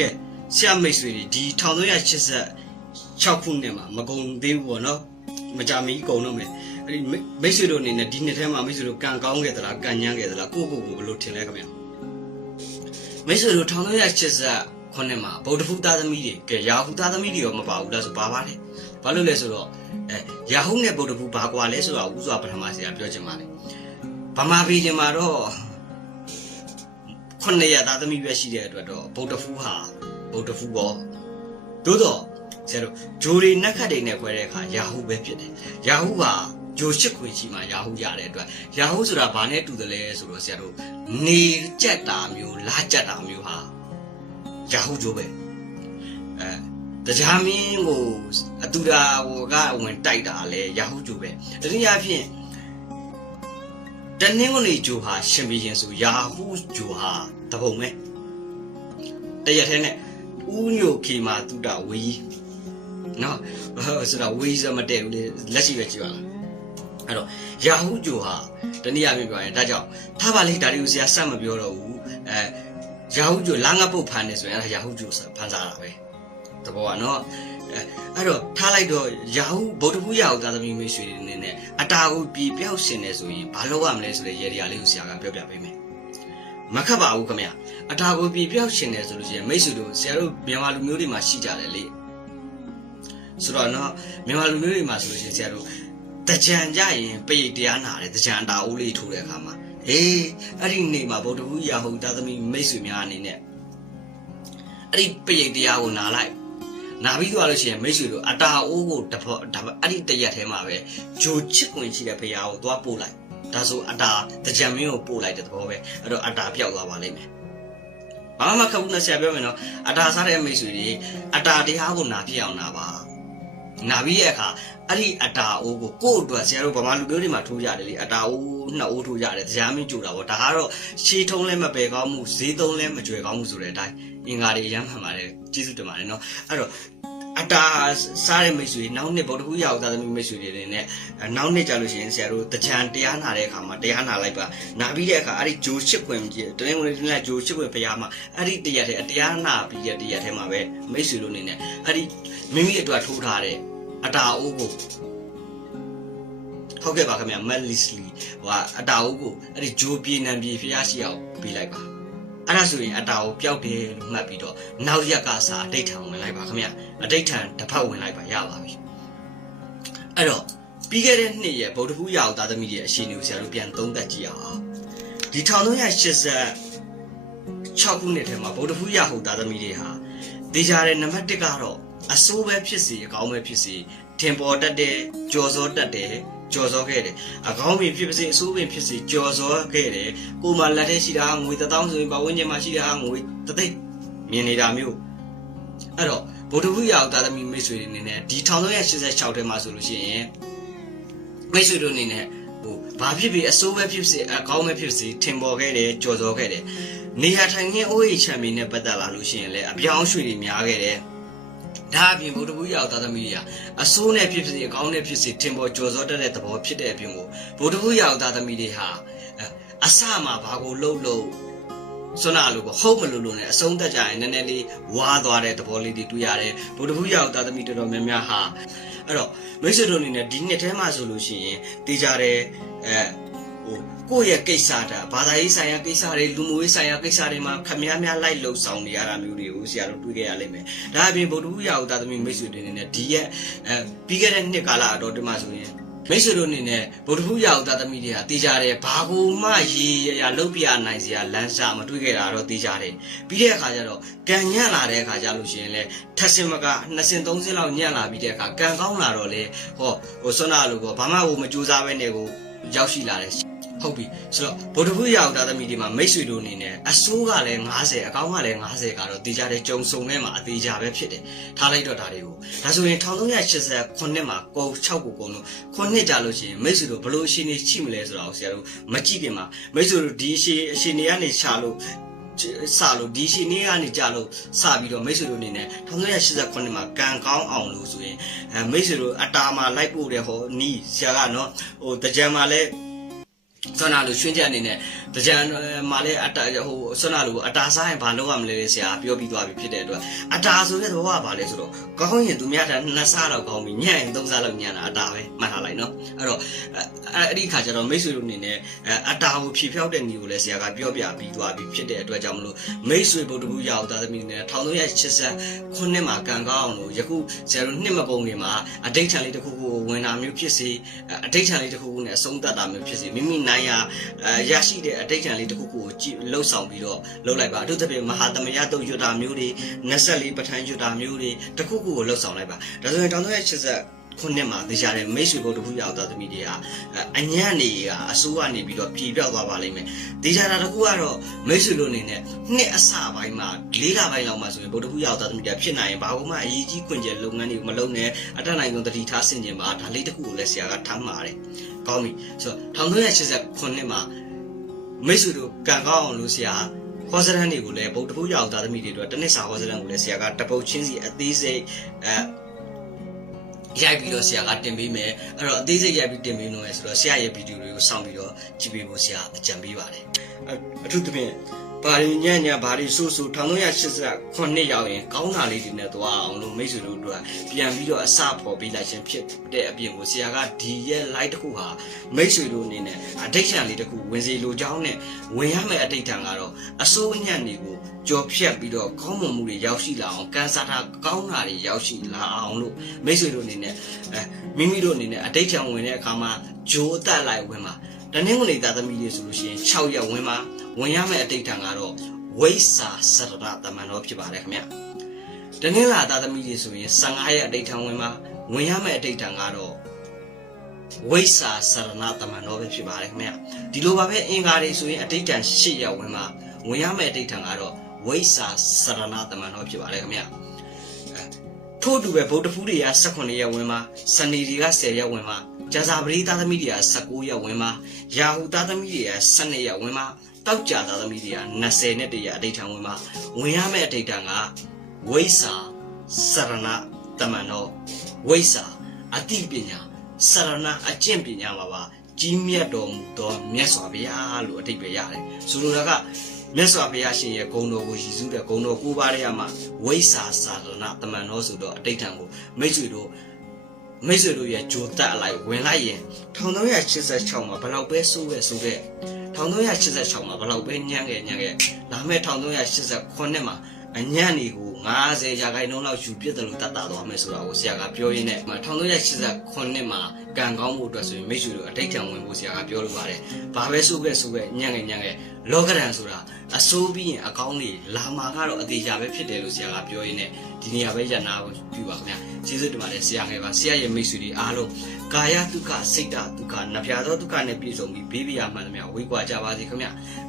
ကဲဆရာမိတ်ဆွေတွေဒီ1386ခုနှစ်မှာမကုံသေးဘူးပေါ့နော်မကြမီကုံတော့မယ်အဲ့ဒီမိတ်ဆွေတို့အနေနဲ့ဒီနှစ်ထဲမှာမိတ်ဆွေတို့ကံကောင်းခဲ့သလားကံညမ်းခဲ့သလားကိုယ့်ကိုယ်ကိုဘယ်လိုထင်လဲခင်ဗျာမိတ်ဆွေတို့1386ခုနှစ်မှာဗုဒ္ဓဖူသားသမီးတွေကဲရာဟုသားသမီးတွေရောမပါဘူးလားဆိုပါပါလေဘာလို့လဲဆိုတော့အဲရာဟုနဲ့ဗုဒ္ဓဖူဘာကွာလဲဆိုတော့ဥစွာပထမဆရာပြောချင်ပါတယ်ဗမာပြည်တင်မှာတော့ ခုနှစ်ရသားသမီးပဲရှိတဲ့အတွက်တော့ဗုဒ္ဓဖူးဟာဗုဒ္ဓဖူးပေါ့သို့တော့ဆရာတို့ဂျိုရီနက်ခတ်တွေနဲ့ခွဲတဲ့အခါယာဟုပဲဖြစ်တယ်ယာဟုကဂျိုရှစ်ခွေရှိမှယာဟုရတဲ့အတွက်ယာဟုဆိုတာဘာနဲ့တူတယ်လဲဆိုတော့ဆရာတို့နေကြက်တာမျိုးလာကြက်တာမျိုးဟာယာဟုဂျိုပဲအဲတရားမင်းကိုအတူတာဟိုကဝင်တိုက်တာလဲယာဟုဂျိုပဲတနည်းအားဖြင့် တနင်္ဂနွေဂျိုဟာရှင်ဘီရင်ဆိုယာဟုဂျိုဟာတပုံပဲတရက်ထဲနဲ့ဦးညိုခေမာတုဒဝေးနော်ဆိုတာဝေးစမတဲ့ဘူးလေလက်ရှိပဲကြည့်ပါလားအဲ့တော့ယာဟုဂျိုဟာတနည်းအားဖြင့်ပြောရင်ဒါကြောင့်ထားပါလေဒါတွေကိုဆရာစက်မပြောတော့ဘူးအဲယာဟုဂျိုလာငါပုတ်ဖန်နေဆိုရင်အဲ့ဒါယာဟုဂျိုဖန်စားတာပဲတဘောကနော် အဲအဲ့တော့ထားလိုက်တော့ယာဟုဗုဒ္ဓဘူးယာဟုသာသမီမိတ်ဆွေတွေနေနဲ့အတာကိုပြည်ပြောက်ရှင်နေဆိုရင်ဘာလုပ်ရမလဲဆိုတဲ့ရေဒီယာလေးကိုဆရာကပြောပြပေးမယ်မခက်ပါဘူးခင်ဗျအတာကိုပြည်ပြောက်ရှင်နေဆိုလို့ရှိရင်မိတ်ဆွေတို့ဆရာတို့မြန်မာလူမျိုးတွေမှာရှိကြတယ်လေဆိုတော့နော်မြန်မာလူမျိုးတွေမှာဆိုလို့ရှိရင်ဆရာတို့တကြံကြရင်ပိတ်တရားနာတယ်တကြံအတာအိုးလေးထိုးတဲ့အခါမှာအေးအဲ့ဒီနေ့မှာဗုဒ္ဓဘူးယာဟုသာသမီမိတ်ဆွေများအနေနဲ့အဲ့ဒီပိတ်တရားကိုနာလိုက် နာပြီးသွားလို့ရှိရင်မိတ်ဆွေတို့အတာအိုးကိုတဖောဒါအဲ့ဒီတရက်ထဲမှာပဲဂျိုချစ်ဝင်ရှိတဲ့ဖရာကိုသွားပို့လိုက်ဒါဆိုအတာတကြံမင်းကိုပို့လိုက်တဲ့သဘောပဲအဲ့တော့အတာပြောက်သွားပါလိမ့်မယ်ဘာမှမခဘူးနဲ့ဆရာပြောမယ်နော်အတာစားတဲ့မိတ်ဆွေတွေအတာတရားကိုနာပြအောင်နာပါ နာပြီးရဲ့အခါအဲ့ဒီအတာအိုးကိုကိုယ့်အတွက်ဆရာတို့ဗမာလူမျိုးတွေမှာထိုးကြတယ်လေအတာအိုးနှစ်အိုးထိုးကြတယ်တရားမင်းကြူတာပေါ့ဒါကတော့ရှေးထုံးလဲမပယ်ကောင်းမှုဈေးသုံးလဲမကြွယ်ကောင်းမှုဆိုတဲ့အတိုင်းအင်္ဂါတွေရမ်းမှန်ပါတယ်ကျေးဇူးတင်ပါတယ်နော်အဲ့တော့ အတာစားတဲ့မိတ်ဆွေနောက်နှစ်ဗုဒ္ဓဟူးရအောင်သားသမီးမိတ်ဆွေတွေနေနဲ့နောက်နှစ်ကြာလို့ရှိရင်ဆရာတို့တကြံတရားနာတဲ့အခါမှာတရားနာလိုက်ပါနာပြီးတဲ့အခါအဲ့ဒီဂျိုရှစ်ခွင်ကြီးတရင်ဝင်တင်လက်ဂျိုရှစ်ခွင်ဖျားမှာအဲ့ဒီတရားထဲတရားနာပြီးတဲ့တရားထဲမှာပဲမိတ်ဆွေတို့နေနဲ့အဲ့ဒီမိမိအတွက်ထိုးထားတဲ့အတာအိုးကိုဟုတ်ကဲ့ပါခင်ဗျမက်လီစလီဟိုကအတာအိုးကိုအဲ့ဒီဂျိုပြေနံပြေဖျားရှိအောင်ပေးလိုက်ပါ အဲ့ဒါဆိုရင်အတာကိုပျောက်တယ်လို့မှတ်ပြီးတော့နောက်ရက်ကစာအဋိဋ္ဌံဝင်လိုက်ပါခင်ဗျအဋိဋ္ဌံတစ်ဖက်ဝင်လိုက်ပါရပါပြီအဲ့တော့ပြီးခဲ့တဲ့နှစ်ရဲ့ဗုဒ္ဓဟူးရာဟုသားသမီးရဲ့အရှင်ကိုဆရာတို့ပြန်သုံးသပ်ကြည့်အောင်ဒီ1386ခုနှစ်ထဲမှာဗုဒ္ဓဟူးရာဟုသားသမီးတွေဟာဒေကြတဲ့နံပါတ်1ကတော့အဆိုးပဲဖြစ်စီအကောင်းပဲဖြစ်စီထင်ပေါ်တတ်တယ်ကြော်စောတတ်တယ်ကြော်စောခဲ့တယ်အကောင်းပင်ဖြစ်ပါစေအဆိုးပင်ဖြစ်စေကြော်စောခဲ့တယ်ကိုယ်မှလက်ထဲရှိတာငွေ1000ဆိုရင်ပဝန်းကျင်မှာရှိတဲ့ဟာငွေတသိန်းမြင်နေတာမျိုးအဲ့တော့ဗုဒ္ဓဝိယသာသမီမိတ်ဆွေတွေအနေနဲ့ဒီ1386ထဲမှာဆိုလို့ရှိရင်မိတ်ဆွေတို့အနေနဲ့ဟိုဘာဖြစ်ဖြစ်အဆိုးပဲဖြစ်စေအကောင်းပဲဖြစ်စေထင်ပေါ်ခဲ့တယ်ကြော်စောခဲ့တယ်နေရာထိုင်ခင်းအိုးအိမ်ချမ်းမီနဲ့ပတ်သက်လာလို့ရှိရင်လည်းအပြောင်းအရွှေ့တွေများခဲ့တယ် ဒါအပြင်ဗုဒ္ဓဘုရားသာသမီတွေဟာအဆိုးနဲ့ဖြစ်စေအကောင်းနဲ့ဖြစ်စေထင်ပေါ်ကြော်စောတတ်တဲ့သဘောဖြစ်တဲ့အပြင်ကိုဗုဒ္ဓဘုရားသာသမီတွေဟာအစမှာဘာကိုလှုပ်လှုပ်စွနာလို့ပေါ့ဟုတ်မလို့လို့ ਨੇ အဆုံးသက်ကြရင်နည်းနည်းလေးဝါသွားတဲ့သဘောလေးတွေတွေ့ရတယ်ဗုဒ္ဓဘုရားသာသမီတော်တော်များများဟာအဲ့တော့မိတ်ဆွေတို့အနေနဲ့ဒီနှစ်ထဲမှာဆိုလို့ရှိရင်တေးကြတယ်အဲ ဟိုကိုယ့်ရဲ့ကိစ္စတာဘာသာရေးဆိုင်ရာကိစ္စတွေလူမှုရေးဆိုင်ရာကိစ္စတွေမှာခမည်းများလိုက်လှုပ်ဆောင်နေရတာမျိုးတွေကိုဆရာတို့တွေ့ခဲ့ရလိမ့်မယ်ဒါအပြင်ဗုဒ္ဓဘုရားသာသမီမိတ်ဆွေတွေအနေနဲ့ဒီရဲ့အဲပြီးခဲ့တဲ့နှစ်ကာလအတော်တည်းမှာဆိုရင်မိတ်ဆွေတို့အနေနဲ့ဗုဒ္ဓဘုရားဥဒသမီတွေကတေးကြတယ်ဘာကိုမှရေရရလုတ်ပြနိုင်စရာလမ်းစာမတွေ့ခဲ့တာတော့တေးကြတယ်ပြီးတဲ့အခါကျတော့ကံညံ့လာတဲ့အခါကျလို့ရှိရင်လေထက်စင်မကနှစ်စင်သုံးစင်လောက်ညံ့လာပြီးတဲ့အခါကံကောင်းလာတော့လေဟောဟိုဆွမ်းနာလို့ကောဘာမှဟိုမကြိုးစားပဲနေကိုရောက်ရှိလာတယ် ဟုတ်ပြီဆိုတော့ဗုဒ္ဓဘုရားဥဒသမီတွေမှာမိတ်ဆွေတို့အနေနဲ့အဆိုးကလည်း90အကောင်းကလည်း90ကတော့တေးကြတယ်ကြုံစုံထဲမှာအသေးကြပဲဖြစ်တယ်ထားလိုက်တော့ဒါတွေကိုဒါဆိုရင်1389မှာကို6ကိုကုန်လို့ခုနှစ်ကြာလို့ရှိရင်မိတ်ဆွေတို့ဘလို့အရှင်နေရှိမလဲဆိုတော့ဆရာတို့မကြည့်ခင်မှာမိတ်ဆွေတို့ဒီအရှင်အရှင်နေကနေရှာလို့စလို့ဒီရှင်နေကနေကြလို့စပြီးတော့မိတ်ဆွေတို့အနေနဲ့1389မှာကံကောင်းအောင်လို့ဆိုရင်အဲမိတ်ဆွေတို့အတာမှာလိုက်ပို့တဲ့ဟောနီးဆရာကနော်ဟိုတကြံမှာလဲ ဆွမ်းနာလိုရွှင်းချက်အနေနဲ့တကြံမှာလည်းအတာဟိုဆွမ်းနာလိုအတာစားရင်ဘာလုပ်ရမလဲဆရာပြောပြီးသွားပြီဖြစ်တဲ့အတွက်အတာဆိုတဲ့သဘောကဘာလဲဆိုတော့ကောင်းရင်သူများတာနှစ်စားတော့ကောင်းပြီညံ့ရင်သုံးစားလောက်ညံ့တာအတာပဲမှတ်ထားလိုက်နော်အဲ့တော့အဲ့အဲ့ဒီခါကျတော့မိတ်ဆွေတို့အနေနဲ့အတာကိုဖြေဖြောက်တဲ့ညီကိုလည်းဆရာကပြောပြပြီးသွားပြီဖြစ်တဲ့အတွက်ကြောင့်မလို့မိတ်ဆွေဗုဒ္ဓဘူးရောက်သားသမီးနဲ့1380ခုနှစ်မှာကံကောင်းအောင်လို့ယခုဆရာတို့နှစ်မပုံတွေမှာအတိတ်ထန်လေးတစ်ခုခုကိုဝင်တာမျိုးဖြစ်စေအတိတ်ထန်လေးတစ်ခုခုနဲ့အဆုံးသတ်တာမျိုးဖြစ်စေမိမိနိုင်ရာရရှိတဲ့အတိတ်ထန်လေးတစ်ခုခုကိုကြည့်လှုပ်ဆောင်ပြီးတော့လှုပ်လိုက်ပါအထူးသဖြင့်မဟာသမယတုတ်ရွတ်တာမျိုးတွေ24ပဋ္ဌာန်းရွတ်တာမျိုးတွေတစ်ခုခုကိုလှုပ်ဆောင်လိုက်ပါဒါဆိုရင်1380 ခုနှစ်မှာသိကြတဲ့မိတ်ဆွေဘုတ်တခုရောက်သားသမီးတွေကအညံ့နေကအစိုးရနေပြီးတော့ပြည်ပြောက်သွားပါလိမ့်မယ်သိကြတာတခုကတော့မိတ်ဆွေတို့အနေနဲ့နှစ်အစပိုင်းမှာ၄လပိုင်းလောက်မှဆိုရင်ဘုတ်တခုရောက်သားသမီးတွေဖြစ်နိုင်ရင်ဘာလို့မှအရေးကြီးခွင့်ကျယ်လုပ်ငန်းတွေကိုမလုပ်နဲ့အတတ်နိုင်ဆုံးတတိထားဆင်ကျင်ပါဒါလေးတခုကိုလည်းဆရာကထမ်းပါတယ်ကောင်းပြီဆိုတော့1380ခုနှစ်မှာမိတ်ဆွေတို့ကံကောင်းအောင်လို့ဆရာဟောစရန်တွေကိုလည်းဗုဒ္ဓဘုရားသားသမီးတွေအတွက်တနစ်စာဟောစရန်ကိုလည်းဆရာကတပုတ်ချင်းစီအသေးစိတ်အဲ ရိုက်ပြီးတော့ဆရာကတင်ပေးမယ်အဲ့တော့အသေးစိတ်ရိုက်ပြီးတင်ပေးလို့ရဆိုတော့ဆရာရဲ့ဗီဒီယိုတွေကိုစောင့်ပြီးတော့ကြည့်ပေးဖို့ဆရာအကြံပေးပါတယ်အထူးသဖြင့် ဘာတွေညံ့ညံ့ဘာတွေဆိုးဆိုး1380ခုနှစ်ရောက်ရင်ကောင်းတာလေးတွေနဲ့သွားအောင်လို့မိတ်ဆွေတို့တို့ကပြန်ပြီးတော့အစပေါ်ပေးလိုက်ခြင်းဖြစ်တဲ့အပြင်ကိုဆရာကဒီရဲ့ light တစ်ခုဟာမိတ်ဆွေတို့အနေနဲ့အဋိဋ္ဌံလေးတစ်ခုဝင်စီလိုချောင်းနဲ့ဝင်ရမယ့်အဋိဋ္ဌံကတော့အစိုးညံ့တွေကိုကြော်ဖြတ်ပြီးတော့ကောင်းမွန်မှုတွေရောက်ရှိလာအောင်ကန်ဆာတာကောင်းတာတွေရောက်ရှိလာအောင်လို့မိတ်ဆွေတို့အနေနဲ့အဲမိမိတို့အနေနဲ့အဋိဋ္ဌံဝင်တဲ့အခါမှာဂျိုးတက်လိုက်ဝင်မှာ တနင်္ဂနွေသားသမီးတွေဆိုလို့ရှိရင်6ရက်ဝင်မှာဝင်ရမယ့်အတိတ်ထံကတော့ဝိစာစရဏတမန်တော်ဖြစ်ပါတယ်ခင်ဗျတနင်္လာသားသမီးတွေဆိုရင်15ရက်အတိတ်ထံဝင်မှာဝင်ရမယ့်အတိတ်ထံကတော့ဝိစာစရဏတမန်တော်ပဲဖြစ်ပါတယ်ခင်ဗျဒီလိုပါပဲအင်္ဂါတွေဆိုရင်အတိတ်ထံ8ရက်ဝင်မှာဝင်ရမယ့်အတိတ်ထံကတော့ဝိစာစရဏတမန်တော်ဖြစ်ပါတယ်ခင်ဗျ ထို့တူပဲဗုဒ္ဓဖူးတွေက18ရက်ဝင်မှာစနေတွေက10ရက်ဝင်မှာကျန်စာပရိသားသမီးတွေက19ရက်ဝင်မှာယာဟုသားသမီးတွေက12ရက်ဝင်မှာတောက်ကြသားသမီးတွေက20နဲ့တည်းရအဋိဌံဝင်မှာဝင်ရမယ့်အဋိဌံကဝိစာစရဏတမန်တော်ဝိစာအတိပညာစရဏအကျင့်ပညာပါပါကြီးမြတ်တော်မူသောမြတ်စွာဘုရားလို့အဓိပ္ပာယ်ရတယ်ဆိုလိုတာက မြတ်စွာဘုရားရှင်ရဲ့ဂုဏ်တော်ကိုရည်စူးတဲ့ဂုဏ်တော်ကိုးပါးရမှာဝိစာစာရဏတမန်တော်ဆိုတော့အဋိဌံကိုမိတ်ဆွေတို့မိတ်ဆွေတို့ရဲ့ဂျိုတက်အလိုက်ဝင်လိုက်ရင်1386မှာဘယ်လောက်ပဲစိုးခဲ့စိုးခဲ့1386မှာဘယ်လောက်ပဲညံ့ခဲ့ညံ့ခဲ့လာမဲ့1389မှာအညံ့နေကို90ရာခိုင်နှုန်းလောက်ယူပြစ်တယ်လို့တတ်တာသွားမယ်ဆိုတာကိုဆရာကပြောရင်းနဲ့1389မှာ ကံကောင်းမှုအတွက်ဆိုရင်မိတ်ဆွေတို့အတိတ်ထံဝင်ဖို့ဆရာကပြောလိုပါတယ်။ဘာပဲစိုးခဲ့စိုးခဲ့ညံ့ခဲ့ညံ့ခဲ့လောကရန်ဆိုတာအစိုးပြီးရင်အကောင်းတွေလာမှာကတော့အသေးချာပဲဖြစ်တယ်လို့ဆရာကပြောရင်းနဲ့ဒီနေရာပဲရနာကိုပြုပါခင်ဗျာ။ကျေးဇူးတင်ပါတယ်ဆရာငယ်ပါဆရာရဲ့မိတ်ဆွေတွေအားလုံးကာယဒုက္ခစိတ်ဓာတ်ဒုက္ခနဖျားသောဒုက္ခနဲ့ပြည့်စုံပြီးဘေးပြာမှန်သမျှဝေးကွာကြပါစေခင်ဗျာ။